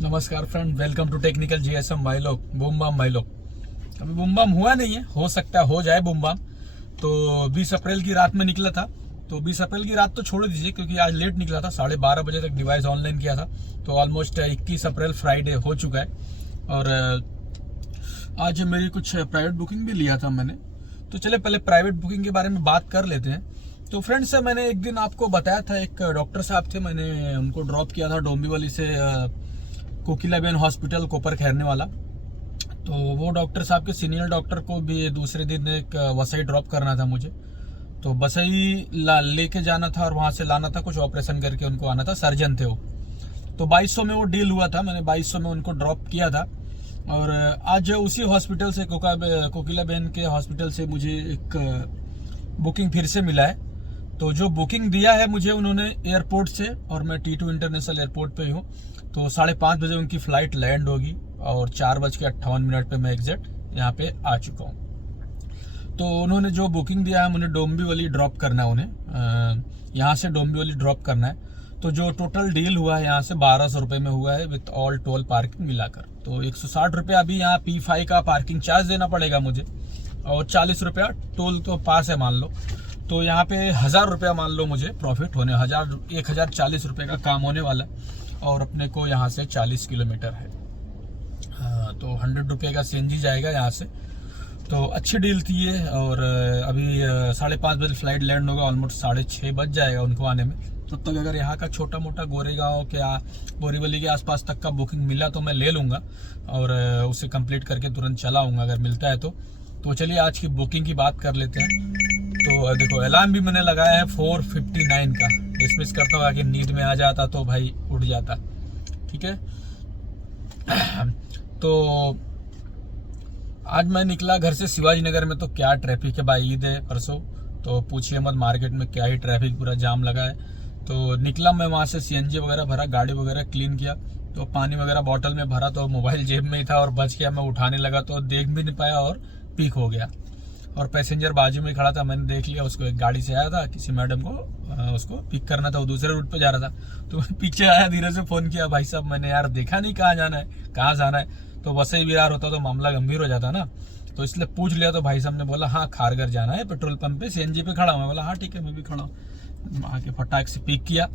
नमस्कार friend, welcome to technical GSM भाई लोग। बूम बाम भाई लोग, अभी बूम बाम हुआ नहीं है, हो सकता है हो जाए बूम बाम। तो 20 अप्रैल की रात में निकला था। तो 20 अप्रैल की रात तो छोड़ दीजिए, क्योंकि आज लेट निकला था, 12:30 बजे तक डिवाइस ऑनलाइन किया था। तो ऑलमोस्ट 21 अप्रैल फ्राइडे हो चुका है। और आज मेरी कुछ प्राइवेट बुकिंग भी लिया था मैंने। तो चले पहले प्राइवेट बुकिंग के बारे में बात कर लेते हैं। तो फ्रेंड्स, मैंने एक दिन आपको बताया था, एक डॉक्टर साहब थे, मैंने उनको ड्रॉप किया था डोंबिवली से कोकिलाबेन हॉस्पिटल, कोपर खैरने वाला। तो वो डॉक्टर साहब के सीनियर डॉक्टर को भी दूसरे दिन एक वसई ड्रॉप करना था मुझे। तो वसई लेके जाना था और वहाँ से लाना था, कुछ ऑपरेशन करके उनको आना था, सर्जन थे वो। तो 2200 में वो डील हुआ था, मैंने 2200 में उनको ड्रॉप किया था। और आज उसी हॉस्पिटल से, कोकिलाबेन के हॉस्पिटल से मुझे एक बुकिंग फिर से मिला है। तो जो बुकिंग दिया है मुझे उन्होंने एयरपोर्ट से, और मैं T2 इंटरनेशनल एयरपोर्ट पे ही हूँ। तो 5:30 बजे उनकी फ़्लाइट लैंड होगी और 4:58 पे मैं एग्जैक्ट यहाँ पे आ चुका हूँ। तो उन्होंने जो बुकिंग दिया है, मुझे डोंबिवली ड्रॉप करना है उन्हें, यहाँ से डोंबिवली ड्रॉप करना है। तो जो टोटल डील हुआ है यहाँ से 1200 रुपये में हुआ है, विथ ऑल टोल पार्किंग मिलाकर। तो 160 रुपये अभी यहाँ P5 का पार्किंग चार्ज देना पड़ेगा मुझे, और 40 रुपया टोल तो पास है मान लो। तो यहाँ पे 1000 रुपया मान लो मुझे प्रॉफिट होने, 1040 रुपये का काम होने वाला है। और अपने को यहाँ से 40 किलोमीटर है। तो 100 रुपये का CNG जाएगा यहाँ से। तो अच्छी डील थी ये। और अभी 5:30 बजे फ्लाइट लैंड होगा, ऑलमोस्ट 6:30 बज जाएगा उनको आने में। तब तक अगर यहाँ का छोटा मोटा गोरेगांव के बोरीवली के आसपास तक का बुकिंग मिला तो मैं ले लूँगा और उसे कंप्लीट करके तुरंत चला आऊँगा अगर मिलता है तो चलिए आज की बुकिंग की बात कर लेते हैं। तो देखो, अलार्म भी मैंने लगाया है 4:59 का। डिसमिस करता हुआ कि नींद में आ जाता तो भाई उठ जाता। ठीक है। तो आज मैं निकला घर से शिवाजी नगर में। तो क्या ट्रैफिक है भाई, ईद है परसों, तो पूछिए मत, मार्केट में क्या ही ट्रैफिक, पूरा जाम लगा है। तो निकला मैं वहाँ से, CNG वगैरह भरा, गाड़ी वगैरह क्लीन किया। तो पानी वगैरह बॉटल में भरा, तो मोबाइल जेब में ही था और बच गया। मैं उठाने लगा तो देख भी नहीं पाया और पीक हो गया। और पैसेंजर बाजू में खड़ा था, मैंने देख लिया उसको। एक गाड़ी से आया था, किसी मैडम को उसको पिक करना था, वो दूसरे रूट पे जा रहा था। तो मैं पीछे आया, धीरे से फ़ोन किया, भाई साहब मैंने यार देखा नहीं कहाँ जाना है, कहाँ जाना है। तो वसई विहार होता तो मामला गंभीर हो जाता ना, तो इसलिए पूछ लिया। तो भाई साहब ने बोला हाँ खारघर जाना है, पेट्रोल पंप पे CNG पे खड़ा हूँ। मैं बोला हाँ ठीक है, मैं भी खड़ा हूँ। आके फटाक से पिक किया।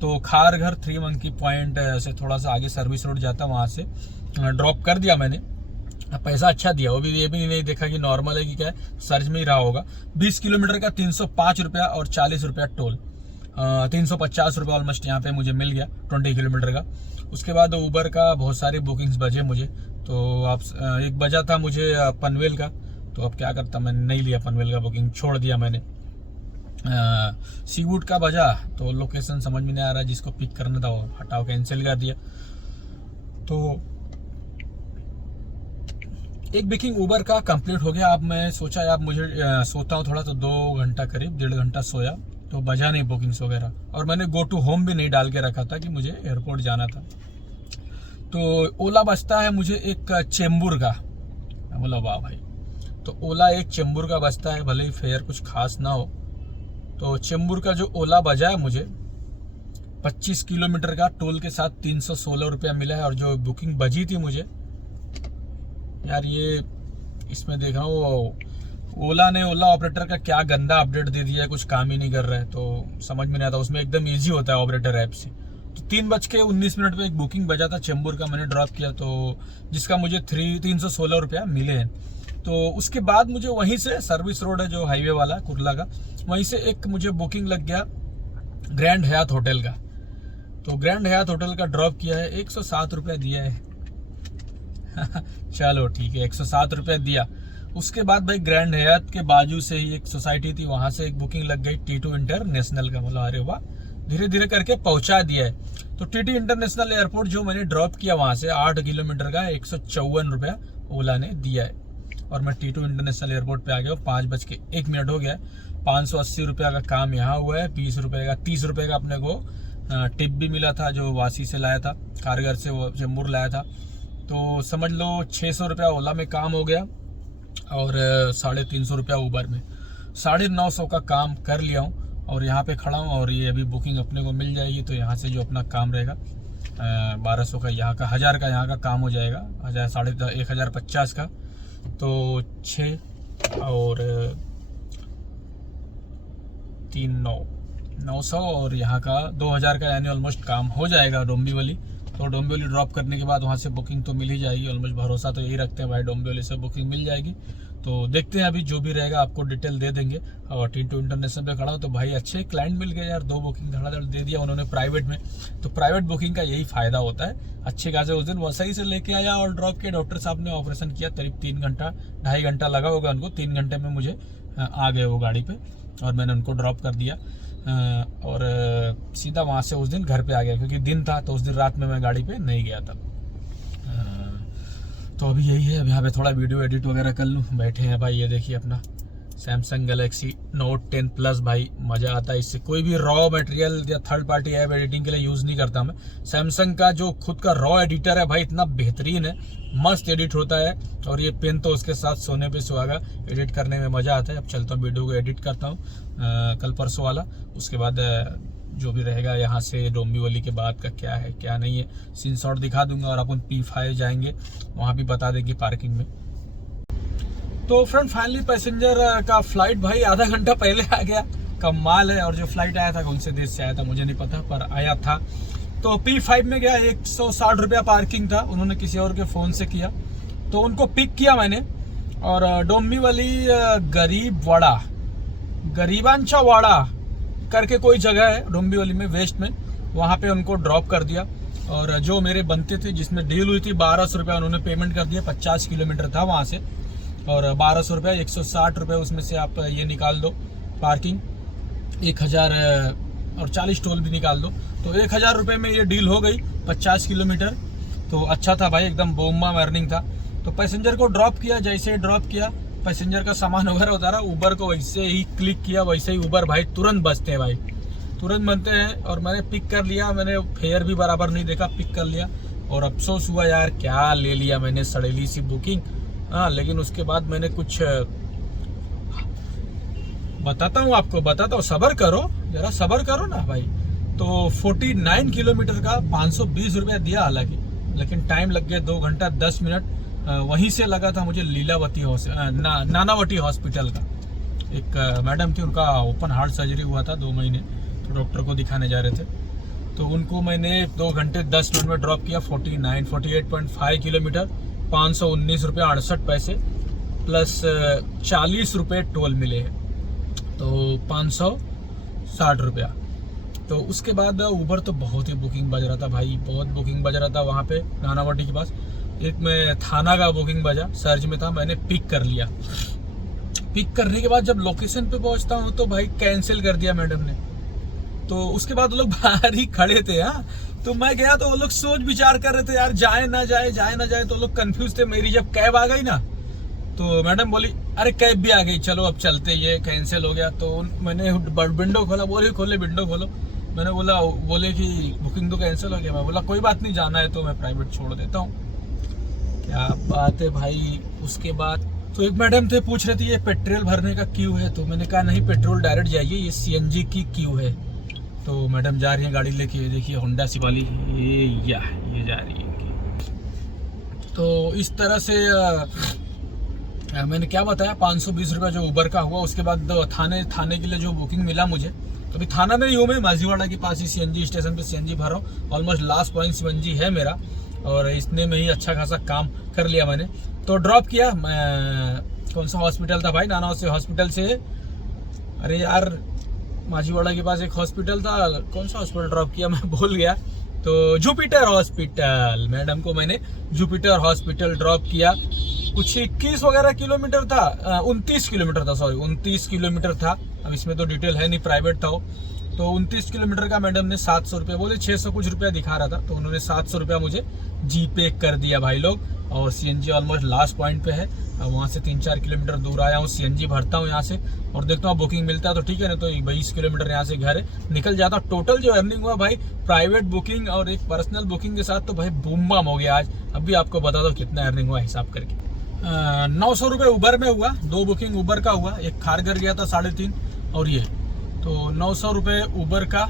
तो खारघर 3 मंकी पॉइंट से थोड़ा सा आगे सर्विस रोड जाता, वहाँ से ड्रॉप कर दिया मैंने। पैसा अच्छा दिया, वो भी ये भी नहीं देखा कि नॉर्मल है कि क्या है, सर्च में ही रहा होगा। 20 किलोमीटर का 305 रुपया और 40 रुपया टोल, 350 रुपया ऑलमोस्ट यहाँ पे मुझे मिल गया 20 किलोमीटर का। उसके बाद उबर का बहुत सारी बुकिंग्स बजे मुझे। तो आप एक बजा था मुझे पनवेल का, तो अब क्या करता, मैंने नहीं लिया पनवेल का बुकिंग, छोड़ दिया मैंने। सीवुड का बजा, तो लोकेशन समझ में नहीं आ रहा, जिसको पिक करना था वो हटाओ, कैंसिल कर दिया। तो एक बुकिंग उबर का कंप्लीट हो गया। अब मैं सोचा यार मुझे सोता हूँ थोड़ा, तो 2 घंटा करीब 1.5 घंटा सोया, तो बजा नहीं बुकिंग्स वगैरह। और मैंने गो टू होम भी नहीं डाल के रखा था कि मुझे एयरपोर्ट जाना था। तो ओला बजता है मुझे एक चेंबूर का। मैं बोला वाह भाई। तो ओला एक चेंबूर का बजता है, भले ही फेयर कुछ खास ना हो। तो चेंबूर का जो ओला बजा है मुझे, 25 किलोमीटर का टोल के साथ 316 रुपया मिला है। और जो बुकिंग बजी थी मुझे यार, ये इसमें देख रहा हूँ ओला ऑपरेटर का क्या गंदा अपडेट दे दिया है, कुछ काम ही नहीं कर रहा है। तो समझ में नहीं आता, उसमें एकदम इजी होता है ऑपरेटर ऐप से। तो 3:19 पे एक बुकिंग बजा था चेंबूर का, मैंने ड्रॉप किया, तो जिसका मुझे 316 रुपया मिले हैं। तो उसके बाद मुझे वहीं से, सर्विस रोड है जो हाईवे वाला कुर्ला का, वहीं से एक मुझे बुकिंग लग गया ग्रैंड हयात होटल का। तो ग्रैंड हयात होटल का ड्रॉप किया है, 107 रुपया दिया है। चलो ठीक है, 107 रुपया दिया। उसके बाद भाई ग्रैंड हयात के बाजू से ही एक सोसाइटी थी, वहां से एक बुकिंग लग गई T2 इंटरनेशनल का। बोला अरे वाह, धीरे धीरे करके पहुंचा दिया है। तो T2 इंटरनेशनल एयरपोर्ट जो मैंने ड्रॉप किया वहां से, 8 किलोमीटर का 154 रुपया ओला ने दिया है। और मैं T2 इंटरनेशनल एयरपोर्ट पे आ गया हूँ, 5:01 हो गया है। 580 रुपया का काम यहाँ हुआ है, 30 रुपये का अपने को टिप भी मिला था, जो वासी से लाया था, खारघर से वो चेंबूर लाया था। तो समझ लो 600 रुपया ओला में काम हो गया और 350 रुपया उबर में, 950 का काम कर लिया हूँ। और यहाँ पे खड़ा हूँ और ये अभी बुकिंग अपने को मिल जाएगी, तो यहाँ से जो अपना काम रहेगा 1200 का यहाँ का, 1000 का यहाँ का काम हो जाएगा, 1000 1050 का, तो 6 और 3 900 और यहाँ का 2000 का, यानी ऑलमोस्ट काम हो जाएगा डोंबिवली। तो डोंबिवली ड्रॉप करने के बाद वहाँ से बुकिंग तो मिल ही जाएगी, ऑलमोस्ट भरोसा तो यही रखते हैं भाई, डोंबिवली से बुकिंग मिल जाएगी। तो देखते हैं अभी जो भी रहेगा आपको डिटेल दे देंगे। और टी2 इंटरनेशनल पे खड़ा हो तो भाई अच्छे क्लाइंट मिल गए यार, 2 बुकिंग धड़ाधड़ दे दिया उन्होंने प्राइवेट में। तो प्राइवेट बुकिंग का यही फायदा होता है, अच्छे खासे। उस दिन वो सही से लेके आया और ड्रॉप किया, डॉक्टर साहब ने ऑपरेशन किया, करीब 3 घंटा 2.5 घंटा लगा होगा उनको, 3 घंटे में मुझे आ गए वो गाड़ी पे और मैंने उनको ड्रॉप कर दिया और सीधा वहाँ से उस दिन घर पे आ गया, क्योंकि दिन था तो उस दिन रात में मैं गाड़ी पे नहीं गया था। तो अभी यही है, अब यहाँ पे थोड़ा वीडियो एडिट वगैरह कर लूँ। बैठे हैं भाई, ये देखिए अपना सैमसंग गैलेक्सी नोट 10 प्लस। भाई मज़ा आता है इससे, कोई भी रॉ मटेरियल या थर्ड पार्टी ऐप एडिटिंग के लिए यूज़ नहीं करता मैं। सैमसंग का जो खुद का रॉ एडिटर है भाई, इतना बेहतरीन है, मस्त एडिट होता है। और ये पेन तो उसके साथ सोने पे सुहागा, एडिट करने में मज़ा आता है। अब चलता हूँ वीडियो को एडिट करता हूँ कल परसों वाला, उसके बाद जो भी रहेगा यहाँ से डोंबिवली के बाद का क्या है क्या नहीं है सीन शॉट दिखा दूंगा। और अपन P5 जाएंगे, वहाँ भी बता देंगे पार्किंग में। तो फ्रेंड फाइनली पैसेंजर का फ्लाइट भाई आधा घंटा पहले आ गया, कमाल है। और जो फ्लाइट आया था कौन से देश से आया था मुझे नहीं पता, पर आया था। तो P5 में गया, 160 रुपया पार्किंग था, उन्होंने किसी और के फ़ोन से किया, तो उनको पिक किया मैंने। और डोंबिवली गरीबांचा वाड़ा करके कोई जगह है डोंबिवली में वेस्ट में, वहाँ पे उनको ड्रॉप कर दिया। और जो मेरे बनते थे, जिसमें डील हुई थी 1200 रुपया, उन्होंने पेमेंट कर दिया। 50 किलोमीटर था वहाँ से, और 1200 रुपया, 160 रुपये उसमें से आप ये निकाल दो पार्किंग, 1000 और 40 टोल भी निकाल दो, तो 1000 रुपये में ये डील हो गई 50 किलोमीटर। तो अच्छा था भाई, एकदम बोम्बा अर्निंग था। तो पैसेंजर को ड्रॉप किया, जैसे ही ड्रॉप किया पैसेंजर का सामान वगैरह उतारा, उबर को वैसे ही क्लिक किया, वैसे ही उबर भाई तुरंत बजते हैं भाई, तुरंत बनते हैं। और मैंने पिक कर लिया, मैंने फेयर भी बराबर नहीं देखा, पिक कर लिया। और अफसोस हुआ यार, क्या ले लिया मैंने सड़ेली सी बुकिंग। हाँ, लेकिन उसके बाद मैंने कुछ बताता हूँ आपको, बताता हूँ, सब्र करो जरा, सब्र करो ना भाई। तो 49 किलोमीटर का 520 रुपया दिया हालांकि, लेकिन टाइम लग गया 2 घंटा 10 मिनट। वहीं से लगा था मुझे लीलावती नानावटी हॉस्पिटल का। एक मैडम थी, उनका ओपन हार्ट सर्जरी हुआ था 2 महीने, तो डॉक्टर को दिखाने जा रहे थे। तो उनको मैंने 2 घंटे 10 मिनट में ड्रॉप किया। 48.5 किलोमीटर, 519 रुपये 68 पैसे प्लस 40 रुपये टोल मिले हैं, तो 560 रुपया। तो उसके बाद उबर तो बहुत ही बुकिंग बज रहा था भाई, बहुत बुकिंग बज रहा था वहाँ पे नानावटी के पास। एक में थाना का बुकिंग बजा, सर्च में था, मैंने पिक कर लिया। पिक करने के बाद जब लोकेशन पे पहुंचता हूँ तो भाई कैंसिल कर दिया मैडम ने। तो उसके बाद वो लोग बाहर ही खड़े थे। हाँ, तो मैं गया तो वो लोग सोच विचार कर रहे थे यार, जाए ना जाए, जाए ना जाए। तो लोग कंफ्यूज थे। मेरी जब कैब आ गई ना, तो मैडम बोली अरे कैब भी आ गई, चलो अब चलते, ये कैंसिल हो गया। तो मैंने विंडो खोला, बोले खोले विंडो खोलो। मैंने बोला, बोले कि बुकिंग तो कैंसिल हो गया। मैं बोला कोई बात नहीं, जाना है तो मैं प्राइवेट छोड़ देता हूँ। क्या बात है भाई। उसके बाद तो एक मैडम थे, पूछ रहे थे ये पेट्रोल भरने का क्यों है, तो मैंने कहा नहीं, पेट्रोल डायरेक्ट जाइए, ये CNG की क्यों है। तो मैडम जा रही है गाड़ी लेके, देखिए होंडा सिटी, ये जा रही है। तो इस तरह से मैंने क्या बताया, 520 रुपया जो उबर का हुआ। उसके बाद थाने के लिए जो बुकिंग मिला मुझे, तो अभी थाना में ही हूँ मैं, माजीवाड़ा के पास ही CNG स्टेशन पे CNG भर रहा हूँ। ऑलमोस्ट लास्ट पॉइंट CNG है मेरा, और इसने में ही अच्छा खासा काम कर लिया मैंने। तो ड्रॉप किया, कौन सा हॉस्पिटल था भाई, नाना से हॉस्पिटल से, अरे यार माजीवाड़ा के पास एक हॉस्पिटल था, कौन सा हॉस्पिटल ड्रॉप किया मैं भूल गया। तो जुपिटर हॉस्पिटल, मैडम को मैंने जुपिटर हॉस्पिटल ड्रॉप किया। कुछ 21 वगैरह किलोमीटर था, 29 किलोमीटर था, सॉरी 29 किलोमीटर था। अब इसमें तो डिटेल है नहीं, प्राइवेट था वो। तो 29 किलोमीटर का मैडम ने 700 रुपये बोले, 600 कुछ रुपया दिखा रहा था, तो उन्होंने 700 रुपया मुझे GPay कर दिया भाई लोग। और CNG ऑलमोस्ट लास्ट पॉइंट पे है, वहाँ से 3-4 किलोमीटर दूर आया हूँ, CNG भरता हूँ यहाँ से और देखता हूँ बुकिंग मिलता है तो ठीक है, ना तो 22 किलोमीटर यहाँ से घर निकल जाता। टोटल जो अर्निंग हुआ भाई, प्राइवेट बुकिंग और एक पर्सनल बुकिंग के साथ, तो भाई बूम बाम हो गया आज। अब भी आपको बता दो कितना अर्निंग हुआ हिसाब करके। 900 रुपये उबर में हुआ, 2 बुकिंग उबर का हुआ, एक खारघर गया था 3.5, और ये तो 900 रुपये उबर का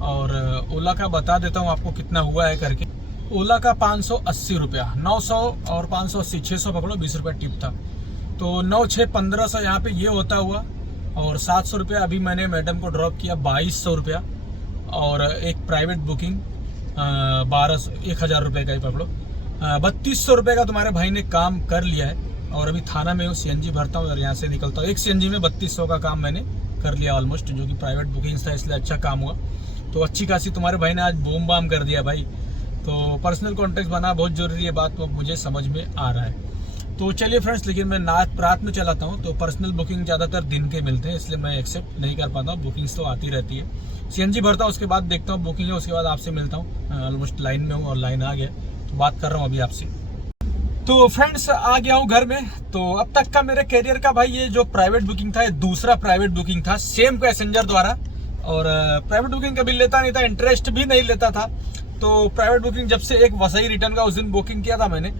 और ओला का बता देता हूँ आपको कितना हुआ है करके। ओला का 580 रुपया, 900 और 580, 600 पकड़ो, 20 रुपया टिप था, तो 9 6 1500 यहाँ पे ये होता हुआ। और 700 रुपया अभी मैंने मैडम को ड्रॉप किया, 2200 रुपया। और एक प्राइवेट बुकिंग 1000 रुपये का ही पकड़ो, 3200 रुपये का तुम्हारे भाई ने काम कर लिया है। और अभी थाना में हूँ, CNG भरता हूँ और यहाँ से निकलता हूँ। एक CNG में 3200 का काम मैंने कर लिया ऑलमोस्ट, जो कि प्राइवेट बुकिंग था, इसलिए अच्छा काम हुआ। तो अच्छी खासी तुम्हारे भाई ने आज बूम बाम कर दिया भाई। तो पर्सनल कॉन्टेक्ट बना बहुत जरूरी है, बात तो मुझे समझ में आ रहा है। तो चलिए फ्रेंड्स, लेकिन मैं रात में चलाता हूँ, तो पर्सनल बुकिंग ज़्यादातर दिन के मिलते हैं, इसलिए मैं एक्सेप्ट नहीं कर पाता हूँ। बुकिंग्स तो आती रहती है, CNG भरता हूँ, उसके बाद देखता हूँ बुकिंग है, उसके बाद आपसे मिलता हूँ। ऑलमोस्ट लाइन में हूँ और लाइन आ गया, तो बात कर रहा हूँ अभी आपसे। तो फ्रेंड्स, आ गया हूँ घर में। तो अब तक का मेरे कैरियर का भाई ये जो प्राइवेट बुकिंग था, ये दूसरा प्राइवेट बुकिंग था, सेम पैसेंजर द्वारा। और प्राइवेट बुकिंग कभी लेता नहीं था, इंटरेस्ट भी नहीं लेता था। तो प्राइवेट बुकिंग जब से एक वसई रिटर्न का उस दिन बुकिंग किया था मैंने,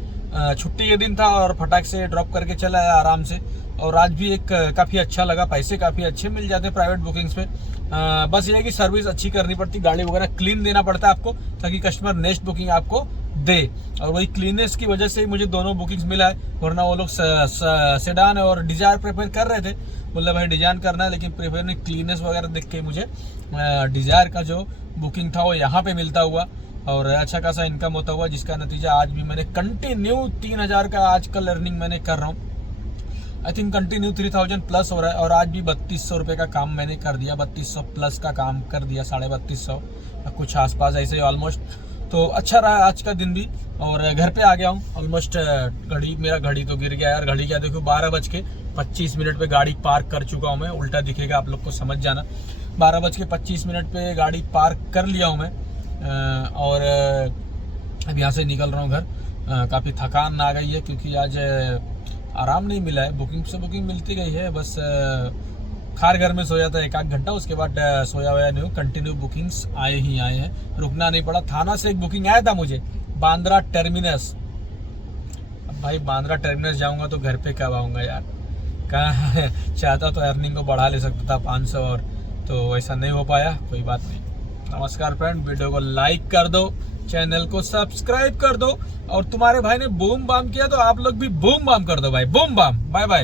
छुट्टी के दिन था और फटाक से ड्रॉप करके चला आया आराम से। और आज भी एक काफ़ी अच्छा लगा, पैसे काफ़ी अच्छे मिल जाते हैं प्राइवेट बुकिंग्स पे। बस ये है कि सर्विस अच्छी करनी पड़ती, गाड़ी वगैरह क्लीन देना पड़ता है आपको, ताकि कस्टमर नेक्स्ट बुकिंग आपको दे। और वही क्लीनेस की वजह से ही मुझे दोनों बुकिंग्स मिला है, वरना वो लोग सेडान और डिजायर प्रेफर कर रहे थे। बोले भाई डिजाइन करना है, लेकिन प्रेफर नहीं, क्लीनेस वगैरह देख के मुझे डिजायर का जो बुकिंग था वो यहाँ पे मिलता हुआ और अच्छा खासा इनकम होता हुआ, जिसका नतीजा आज भी मैंने कंटिन्यू 3000 का आजकल अर्निंग मैंने कर रहा हूँ। आई थिंक कंटिन्यू 3000 प्लस हो रहा है। और आज भी 3200 रुपये का काम मैंने कर दिया, 3200 प्लस का काम कर दिया, 3250 कुछ आसपास ऐसे ऑलमोस्ट। तो अच्छा रहा आज का दिन भी। और घर पे आ गया हूँ ऑलमोस्ट। मेरा घड़ी तो गिर गया यार, घड़ी क्या देखो, 12:25 पे गाड़ी पार्क कर चुका हूँ मैं। उल्टा दिखेगा, आप लोग को समझ जाना। 12:25 पे गाड़ी पार्क कर लिया हूँ मैं। और अब यहाँ से निकल रहा हूँ घर। काफ़ी थकान आ गई है, क्योंकि आज आराम नहीं मिला है। बुकिंग से बुकिंग मिलती गई है, बस खार घर में सोया था 1 घंटा, उसके बाद सोया हुआ नहीं हूँ। कंटिन्यू बुकिंग्स आए ही आए हैं, रुकना नहीं पड़ा। थाना से एक बुकिंग आया था मुझे, बांद्रा टर्मिनस। अब भाई बांद्रा टर्मिनस जाऊँगा तो घर पे कब आऊँगा यार। कहाँ चाहता तो अर्निंग को बढ़ा ले सकता था 500 और, तो ऐसा नहीं हो पाया। कोई बात नहीं। नमस्कार फ्रेंड, वीडियो को लाइक कर दो, चैनल को सब्सक्राइब कर दो। और तुम्हारे भाई ने बूम बाम किया तो आप लोग भी बूम बाम कर दो भाई, बूम बाम। Bye bye.